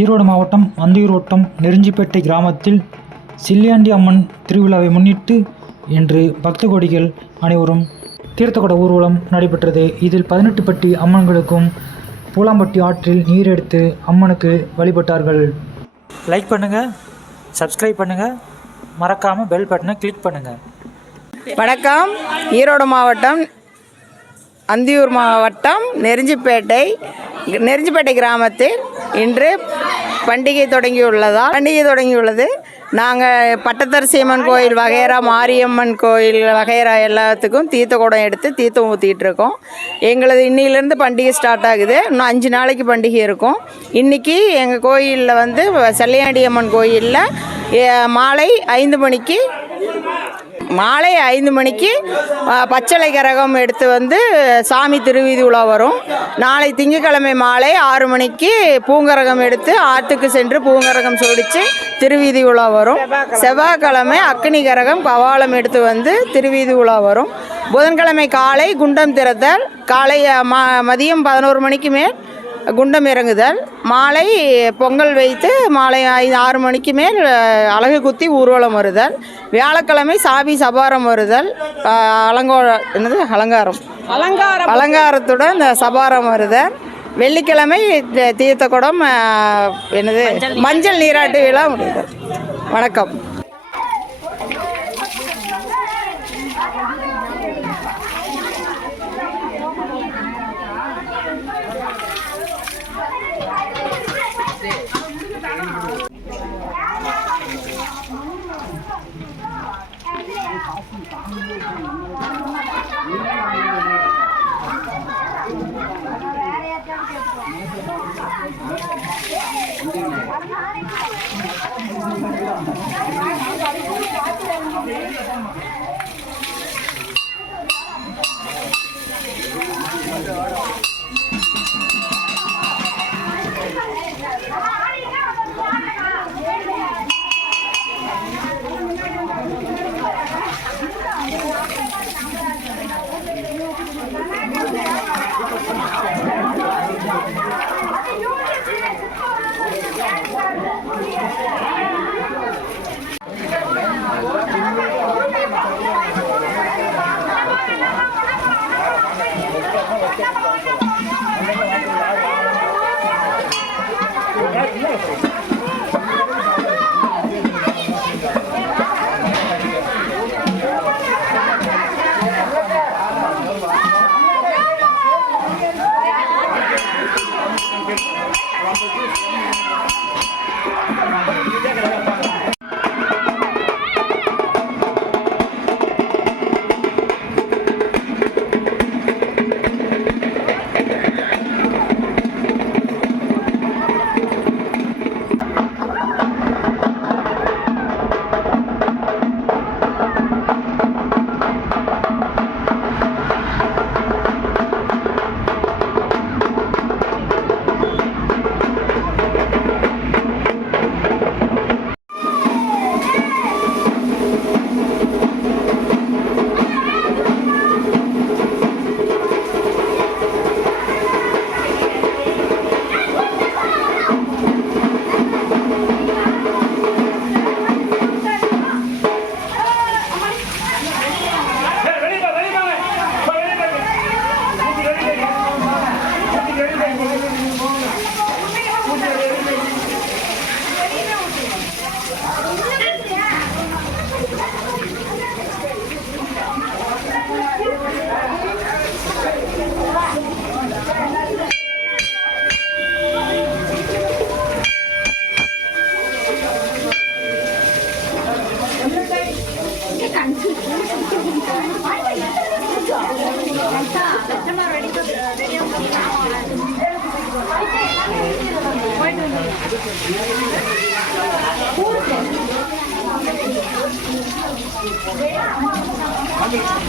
ஈரோடு மாவட்டம் அந்தியூர் வட்டம் நெருஞ்சிப்பேட்டை கிராமத்தில் சில்லியாண்டி அம்மன் திருவிழாவை முன்னிட்டு இன்று பக்த கோடிகள் அனைவரும் தீர்த்தக்குட ஊர்வலம் நடைபெற்றது. இதில் பதினெட்டு பட்டி அம்மன்களுக்கும் பூலாம்பட்டி ஆற்றில் நீர் எடுத்து அம்மனுக்கு வழிபட்டார்கள். லைக் பண்ணுங்கள் சப்ஸ்கிரைப் பண்ணுங்கள் மறக்காமல் பெல் பட்டனை கிளிக் பண்ணுங்கள் வணக்கம் ஈரோடு மாவட்டம் அந்தியூர் மாவட்டம் நெருஞ்சிப்பேட்டை நெருஞ்சிப்பேட்டை கிராமத்தில் இன்று பண்டிகை தொடங்கியுள்ளதால் பண்டிகை தொடங்கியுள்ளது. நாங்கள் பட்டத்தரசி அம்மன் கோயில் வகைரா மாரியம்மன் கோயில் வகைரா எல்லாத்துக்கும் தீர்த்த குடம் எடுத்து தீர்த்தம் ஊற்றிட்டு இருக்கோம் எங்களது இன்னிலேருந்து பண்டிகை ஸ்டார்ட் ஆகுது. இன்னும் அஞ்சு நாளைக்கு பண்டிகை இருக்கும். இன்றைக்கி எங்கள் கோயிலில் வந்து செல்லையாண்டி அம்மன் கோயிலில் மாலை ஐந்து மணிக்கு மாலை ஐந்து மணிக்கு பச்சளை கரகம் எடுத்து வந்து சாமி திருவீதி உலா வரும். நாளை திங்கட்கிழமை மாலை ஆறு மணிக்கு பூங்கரகம் எடுத்து ஆற்றுக்கு சென்று பூங்கரகம் சோடித்து திருவீதி உலா வரும். செவ்வாய்க்கிழமை அக்னி கரகம் கவாலம் எடுத்து வந்து திருவீதி உலா வரும். புதன்கிழமை காலை குண்டம் திறத்தல் காலை மதியம் பதினோரு மணிக்கு மேல் குண்டம் இறங்குதல். மாலை பொங்கல் வைத்து மாலை ஐந்து ஆறு மணிக்கு மேல் அலகு குத்தி ஊர்வலம் வருதல். வியாழக்கிழமை சாபி சபாரம் வருதல். அலங்கோ என்னது? அலங்காரம். அலங்காரம். அலங்காரத்துடன் இந்த சபாரம் வருதல். வெள்ளிக்கிழமை தீர்த்த குடம் என்னது? மஞ்சள் நீராட்டு விழா முடியுது வணக்கம்.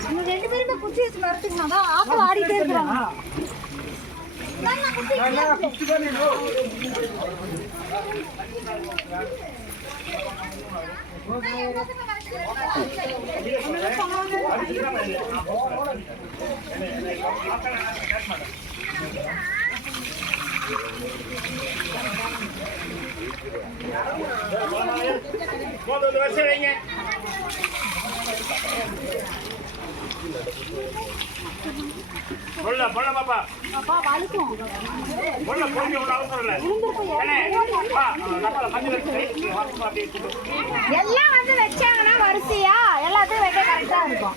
இவங்க ரெண்டு பேருமே குச்சி வச்சு மறுத்துக்கணும் ஆட்கள் ஆடிட்டே இருக்கிறாங்க. நான் வருஷம் வைங்க பொல்ல பொல்ல பாப்பா வலிக்கும் பொல்ல பொல்ல ஒரு அவசரம் இல்ல பா மஞ்சள் வச்சு அப்படியே எல்லாம் வந்து வச்சாங்கன்னா வரிசையா? எல்லாத்தையும் வைக்க கரெக்டா இருக்கும்.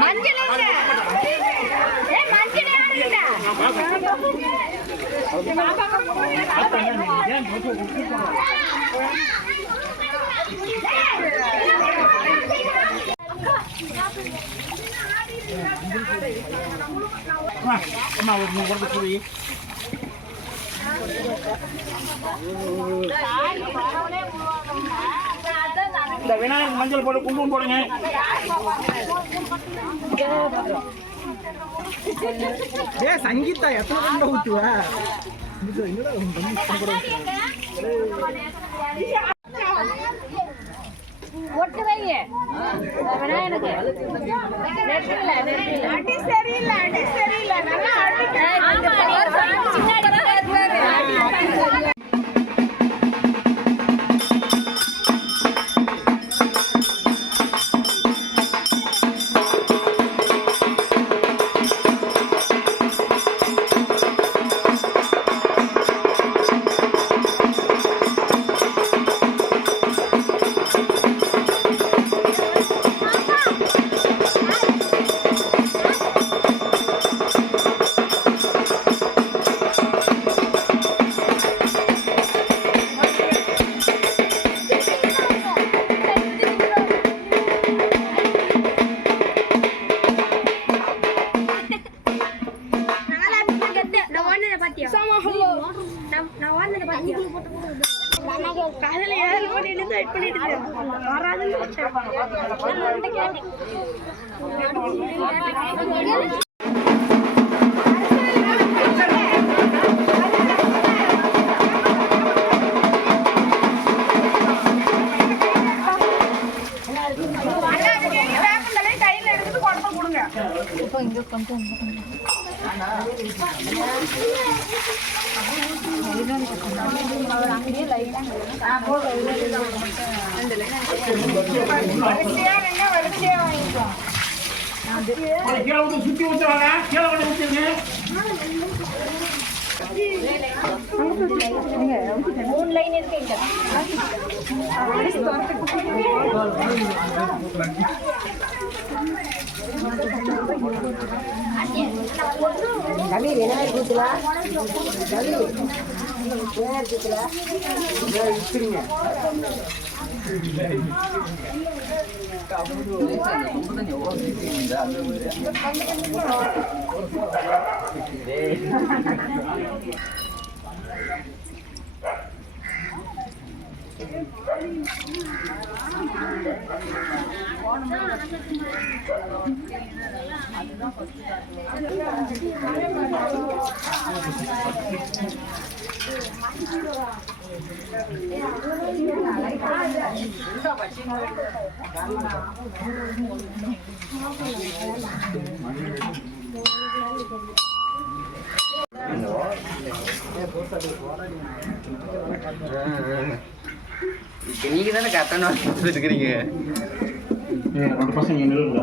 மஞ்சள் யாரு இல்ல? அம்மா ஒரு மூணு குழந்தை புரி இந்த விநாயகர் மஞ்சள் போட்டு குங்குமம் போடுங்க. ஏ சங்கீதா எத்தனை கொண்ட ஊத்துவ ஒட்டு வைங்க விநாயகனுக்கு நெற்றில நெற்றில அடி சரியில்லை அடி சரியில்லை. நல்லா அடி. காலையில ஏழு மணி இருந்து வெயிட் பண்ணிட்டு வராதுன்னு கொண்டு கொடுங்க. வந்து சுத்தி ஊத்துறாங்க கீழே கொண்டு ஊத்துங்க மூணு லைன் இருக்கு இங்க Thank you. தம்பி என்ன மாதிரி கூத்துலா தம்பி என்ன மாதிரி கூத்துலா போன நீங்க தானே கட்டணும் இருக்கிறீங்க பசங்க நிலுங்க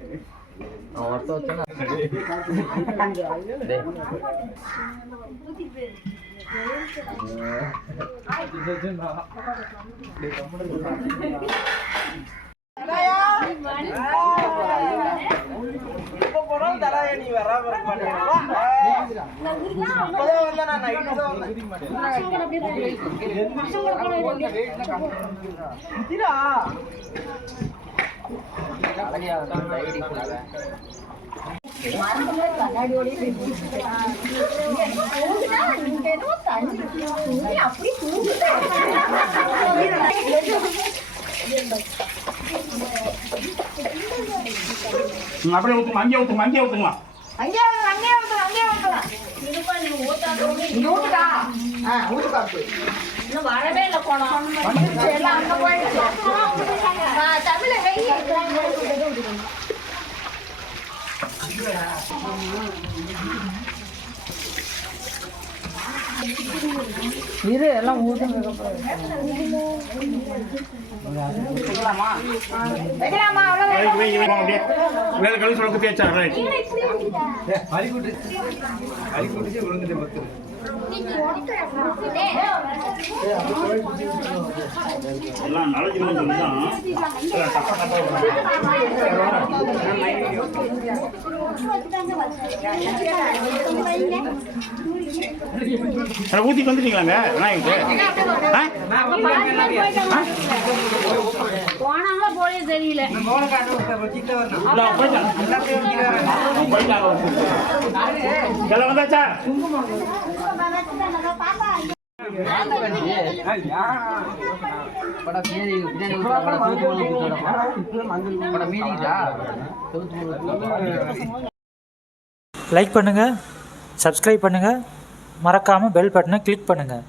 மாட்டேன் இப்பதான் வந்தேன் நான் நைட்டு தான் வந்தேன் இதுடா ம், அப்படியே அங்கேயே ஊற்றுங்க அங்கேயே ஊற்றுங்களா வரவே இல்லை போனோம் எல்லாம் அங்க போயிடுச்சு தமிழ இரு எல்லாம் ஊதுங்க வைக்கலாமா வைங்க, வைங்க, அப்படியே மேலே கழுவி சொல்ல தேய்ச்சா ரைட் எல்லாம் நலஞ்சுக்கணும் சொல்லி எல்லாம் தப்பா தப்பா அதை வந்துட்டீங்களாங்க? விநாயகருக்கு? ஆ? போனாங்களா போலே தெரியல. வந்தாச்சா? லைக் பண்ணுங்கள் சப்ஸ்கிரைப் பண்ணுங்கள் மறக்காமல் பெல் பட்டனை கிளிக் பண்ணுங்கள்